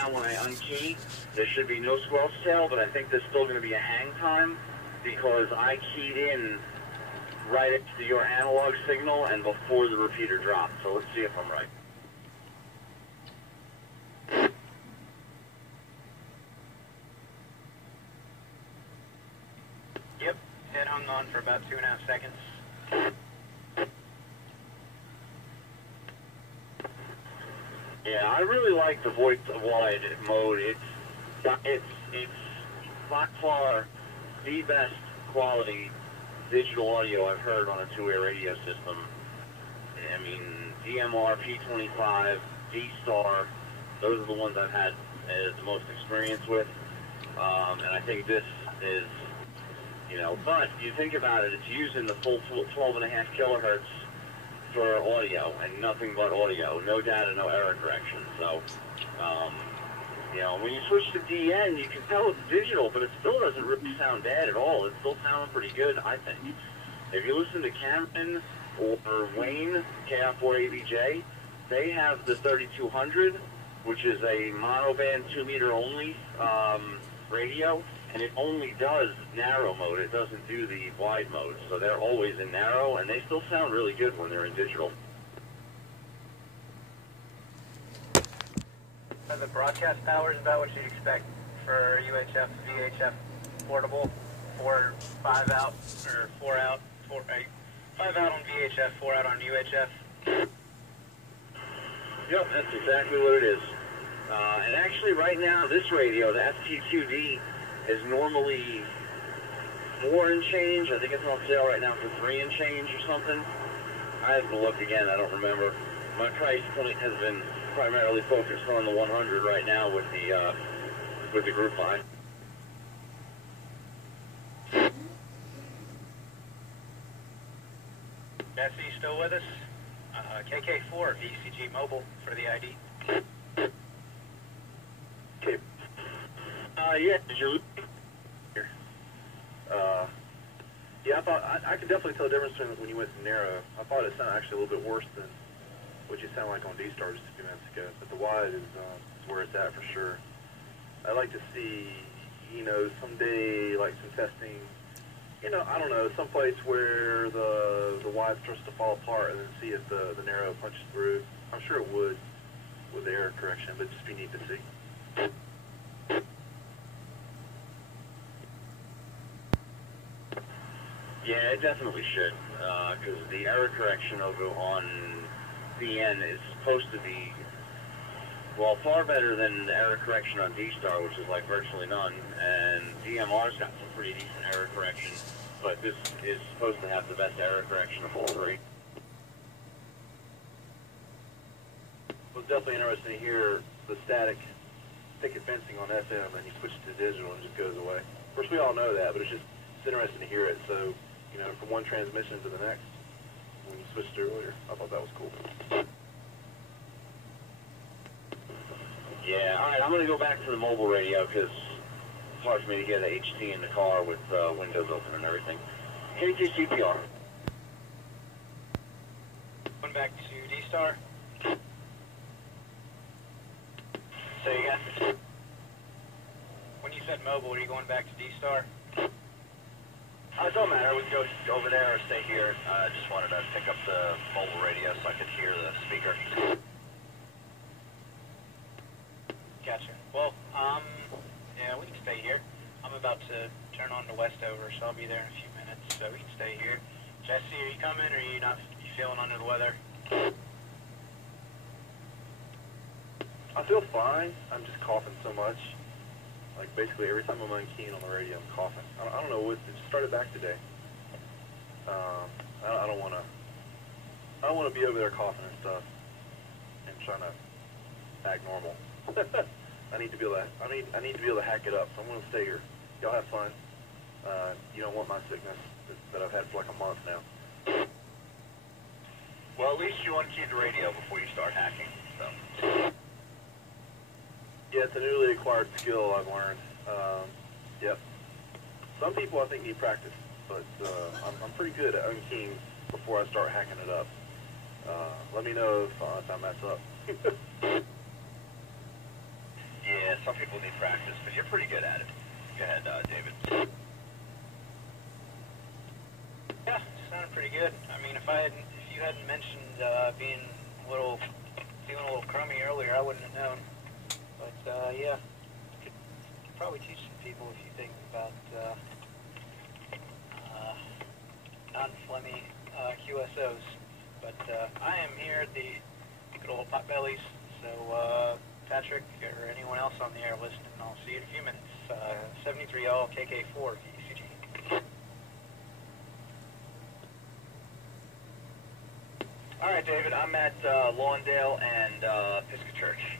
now when I unkey, there should be no squelch tail, but I think there's still going to be a hang time because I keyed in right into your analog signal and before the repeater dropped. So let's see if I'm right. Yep, it hung on for about 2.5 seconds. Yeah, I really like the voice wide mode. It's by far the best quality digital audio I've heard on a two-way radio system. I mean, DMR, P25, D-Star, those are the ones I've had the most experience with. And I think this is, you know, but you think about it, it's using the full 12.5 kilohertz for audio and nothing but audio, no data, no error correction. So, you know, when you switch to DN, you can tell it's digital, but it still doesn't really sound bad at all. It's still sounding pretty good, I think. If you listen to Cameron or Wayne, KF4ABJ, they have the 3200, which is a monoband 2-meter only radio, and it only does narrow mode. It doesn't do the wide mode. So they're always in narrow, and they still sound really good when they're in digital. Are the broadcast power is about what you'd expect for UHF, VHF portable, 5 out, or 4 out, 5 out on VHF, 4 out on UHF? Yep, that's exactly what it is. And actually right now, this radio, the FT2D, is normally 4 and change. I think it's on sale right now for 3 and change or something. I have to look again, I don't remember. My price point has been primarily focused on the 100 right now with the group line. Yaesu, you still with us? KK4, VCG Mobile for the ID. Okay. Yeah, did you lose here? Yeah, I thought, I could definitely tell the difference between when you went to narrow. I thought it sounded actually a little bit worse than what you sound like on D-Star just a few minutes ago. But the wide is where it's at for sure. I'd like to see, you know, someday, like some testing, you know, I don't know, someplace where the wide starts to fall apart and then see if the narrow punches through. I'm sure it would with the error correction, but it'd just be neat to see. Yeah, it definitely should, because the error correction over on BN is supposed to be, well, far better than the error correction on D-Star, which is like virtually none, and DMR's got some pretty decent error correction, but this is supposed to have the best error correction of all three. It was definitely interesting to hear the static thicket fencing on FM, and you switch it to digital and it just goes away. Of course, we all know that, but it's interesting to hear it. So, you know, from one transmission to the next, when you switched earlier, I thought that was cool. Yeah, all right, I'm going to go back to the mobile radio because it's hard for me to get a HT in the car with windows open and everything. KTCPR. Going back to D-Star. Say again. When you said mobile, are you going back to D-Star? It don't matter. We can go over there or stay here. I just wanted to pick up the mobile radio so I could hear the speaker. Gotcha. Well, yeah, we can stay here. I'm about to turn on to Westover, so I'll be there in a few minutes, so we can stay here. Jesse, are you coming, or are you not? You feeling under the weather? I feel fine. I'm just coughing so much. Like basically every time I'm unkeying on the radio, I'm coughing. I don't know what. It just started back today. I don't want to. I don't want to be over there coughing and stuff and trying to act normal. I need to be able to. I need to be able to hack it up. So I'm going to stay here. Y'all have fun. You don't want my sickness that I've had for like a month now. Well, at least you unkeyed the radio before you start hacking. So. Yeah, it's a newly acquired skill I've learned. Yep. Some people I think need practice, but I'm pretty good at unkeying before I start hacking it up. Let me know if I mess up. Yeah, some people need practice, but you're pretty good at it. Go ahead, David. Yeah, sounded pretty good. I mean, if you hadn't mentioned feeling a little crummy earlier, I wouldn't have known. But yeah, could probably teach some people a few things about non-phlegmy QSOs. But I am here at the good old Potbellies, so Patrick or anyone else on the air listening, I'll see you in a few minutes. 73L KK4 ECG. All right, David, I'm at Lawndale and Pisgah Church,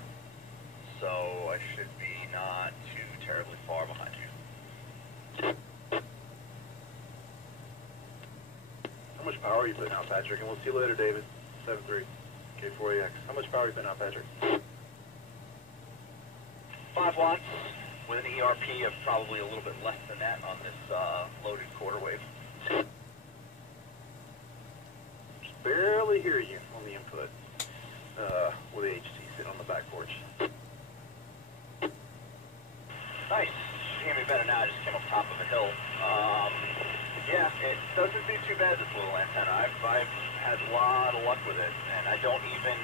so I should be not too terribly far behind you. How much power are you putting out, Patrick? And we'll see you later, David. 7-3, K4AX. How much power are you putting out, Patrick? 5 watts with an ERP of probably a little bit less than that on this loaded quarter wave. Just barely hear you on the input with the HT sitting on the back porch. Nice. You hear me better now. I just came up top of a hill. Yeah, it doesn't do too bad, this little antenna. I've had a lot of luck with it, and I don't even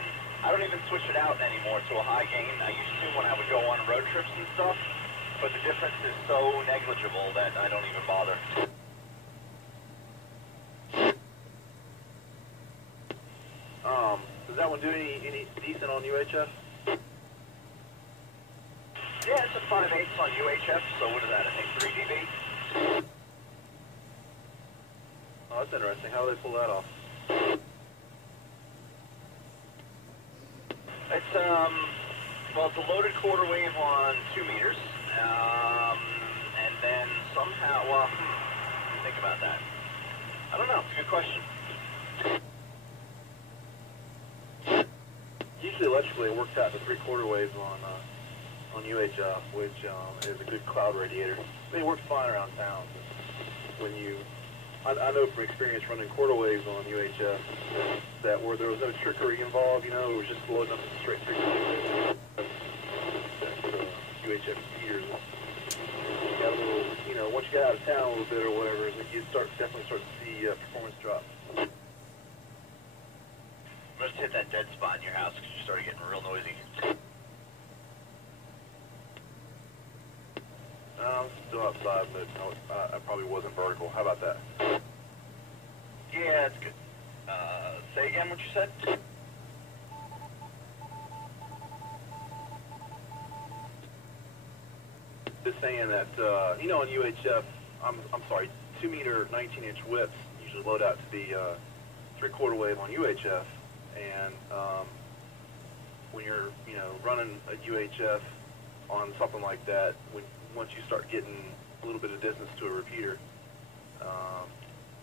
switch it out anymore to a high gain. I used to when I would go on road trips and stuff, but the difference is so negligible that I don't even bother. Does that one do any decent on UHF? Yeah, it's a 5/8 on UHF, so what is that, I think 3 dB? Oh, that's interesting. How do they pull that off? It's, well, it's a loaded quarter wave on 2 meters, and then somehow, well, think about that. I don't know, it's a good question. Usually electrically it works out to 3/4 waves on UHF, which is a good cloud radiator. I mean, it works fine around town. When I know from experience running quarter waves on UHF that where there was no trickery involved, you know, it was just loading up a straight 3/4 UHF heaters. You got a little, you know, once you get out of town a little bit or whatever, you definitely start to see performance drop. Must hit that dead spot in your house because you started getting real noisy. I'm still outside, but no, I probably wasn't vertical. How about that? Yeah, it's good. Say again what you said? Just saying that, you know, on UHF, I'm sorry, 2 meter, 19-inch whips usually load out to be 3/4 wave on UHF, and when you're, you know, running a UHF on something like that, once you start getting a little bit of distance to a repeater,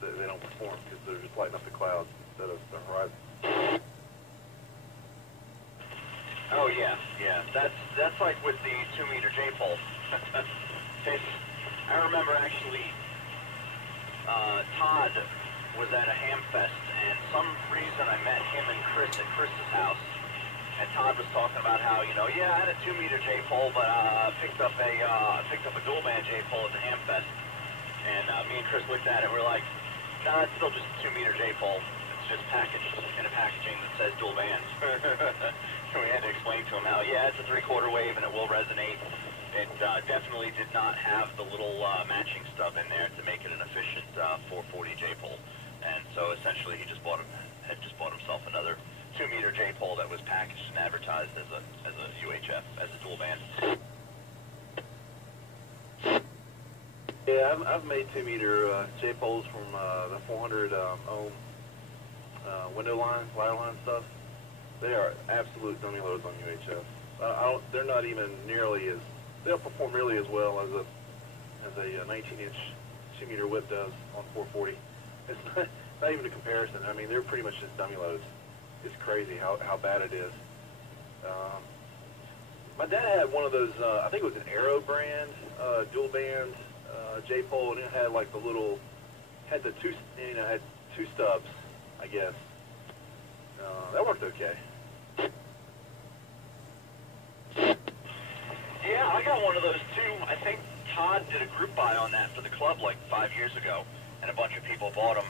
they don't perform because they're just lighting up the clouds instead of the horizon. Oh yeah, yeah. That's like with the 2 meter J-pole. I remember actually Todd was at a ham fest, and some reason I met him and Chris at Chris's house. And Todd was talking about how, you know, yeah, I had a 2 meter J-pole, but picked up a dual band J-pole at the ham fest. And me and Chris looked at it, and we're like, nah, it's still just a 2 meter J-pole. It's just packaged in a packaging that says dual band. So we had to explain to him how, yeah, it's a 3/4 wave and it will resonate. It definitely did not have the little matching stub in there to make it an efficient 440 J-pole. And so essentially he had just bought himself another 2 meter J-pole that was packaged and advertised as a UHF, as a dual band. Yeah, I've made 2 meter J-poles from the 400 ohm window line, wire line stuff. They are absolute dummy loads on UHF. They're not even nearly as, they don't perform nearly as well as a 19-inch 2 meter whip does on 440. It's not even a comparison. I mean, they're pretty much just dummy loads. It's crazy how bad it is. My dad had one of those, I think it was an Aero brand, dual band J-pole, and it had like the little, had the two, you know, had 2 stubs, I guess. That worked okay. Yeah, I I got one of those too. I think Todd did a group buy on that for the club like 5 years ago, and a bunch of people bought them.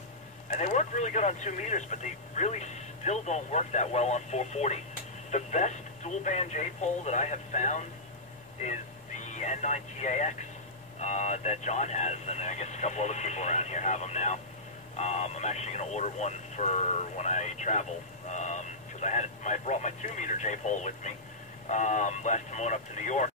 And they work really good on 2 meters, but they really still don't work that well on 440. The best dual band J-pole that I have found is the N9TAX that John has, and I guess a couple other people around here have them now. I'm actually going to order one for when I travel, because I brought my 2 meter J-pole with me last time I went up to New York.